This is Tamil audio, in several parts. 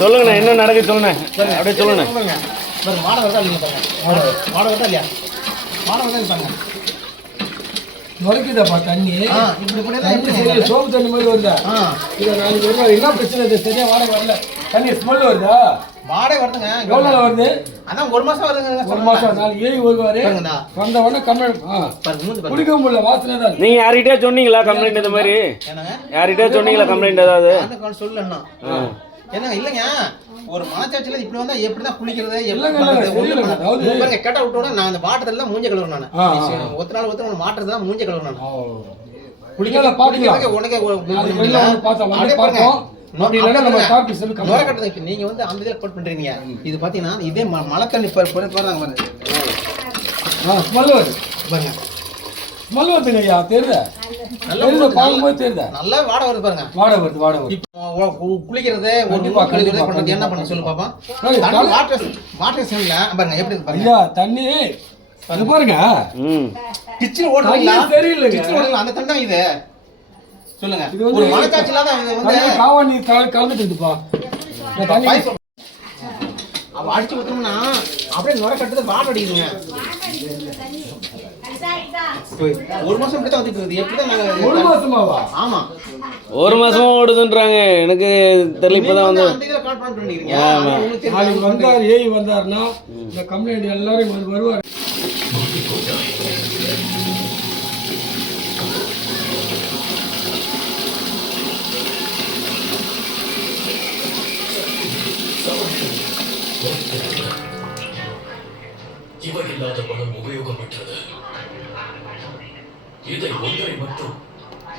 சொல்லுங்கண்ணே, என்ன நடக்குது சொல்லுண்ணே. அப்படியே சொல்லுண்ணே. மாடை வருதா இல்லைங்க பாருங்க. மாடை வருதா இல்லையா? மாடை வருதா பாருங்க. நுழைக்குதாப்பா தண்ணி. இப்படி சோப்பு தண்ணி மாதிரி வருதா? இதை நாளைக்கு வருவாரு. என்ன பிரச்சனை? இது சரியா வாடகை வரல. தண்ணி ஸ்மெல் வருதா? வாடகை வருதுங்க. எவ்வளோ நாள் வருது? அதான் 1 மாசம் வருதுங்க. 1 மாசம். நாளைக்கு ஏறி வருவாரு. வந்த உடனே கம்ப்ளைண்ட் குடிக்க முடியல, வாசனை தான். நீங்க யார்கிட்டயே சொன்னீங்களா கம்ப்ளைண்ட்? இந்த மாதிரி யார்கிட்டயே சொன்னீங்களா கம்ப்ளைண்ட் ஏதாவது? சொல்லலண்ணா என்ன இல்லைங்க. ஒரு மனச்சாட்சியில இப்படி வந்தா எப்படிதான் குளிக்கிறது? கேட்டா விட்டோட நான் அந்த வாட்டத்துல தான் மூஞ்ச கழுவுறேன். நான் ஒத்த நாள் மாட்டுறது தான் மூஞ்ச கழுவுறேன். குளிக்கல பாத்துக்கலாம். உனக்கே நீங்க வந்து அந்த இதுல கோட் பண்றீங்க. இது பாத்தீங்கன்னா இதே மழை தண்ணி பாருங்க. ஸ்மெல் வருது பாருங்க. ஸ்மெல் வருதுங்க ஐயா. தெரியுதா? நல்லா பாக்கும்போது தெரியுதா? நல்லா வாடை வருது பாருங்க. வாடை வருது. குளிக்கிறது பண்றது என்ன பண்ண சொல்லு பாப்பா. வாட்டர் ஸ்மெல்ல பாருங்க எப்படி இருக்கு பாருங்க. ஐயா தண்ணி அது பாருங்க. கிச்சன் ஓடுறீங்களா? தெரியல. கிச்சன் ஓடுறீங்களா? அந்த தண்ணி தான் இது. சொல்லுங்க. ஒரு மனசாட்சி இல்லாத வந்து காவாணி கலந்துட்டு இருக்குப்பா. அவ அடிச்சு விட்டோம்னா அப்படியே நுர கட்டுறது வாட அடிக்குதுங்க. 1 மாசம் இப்படி தான் வந்துட்டு இருக்குது. எப்படிதான் நாங்க 1 மாசமாவா? ஆமா 1 மாசமா ஓடுதுன்றாங்க. எனக்கு தெரியல. இப்பதான் வந்து அந்த இதுல கால் பண்ணிருக்கீங்க. நாளைக்கு வந்தார் ஏய் வந்தாருன்னா இந்த கம்ப்ளைண்ட் எல்லாரும் வருவார். இவரில்லாத பணம் உபயோகமற்றது. இதை ஒன்றை மட்டும்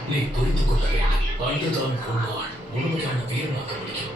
நீ புரிந்து கொள்ள வேண்டும். அன்றுதான் உன்னால் முழுமையான வீரனாக முடியும்.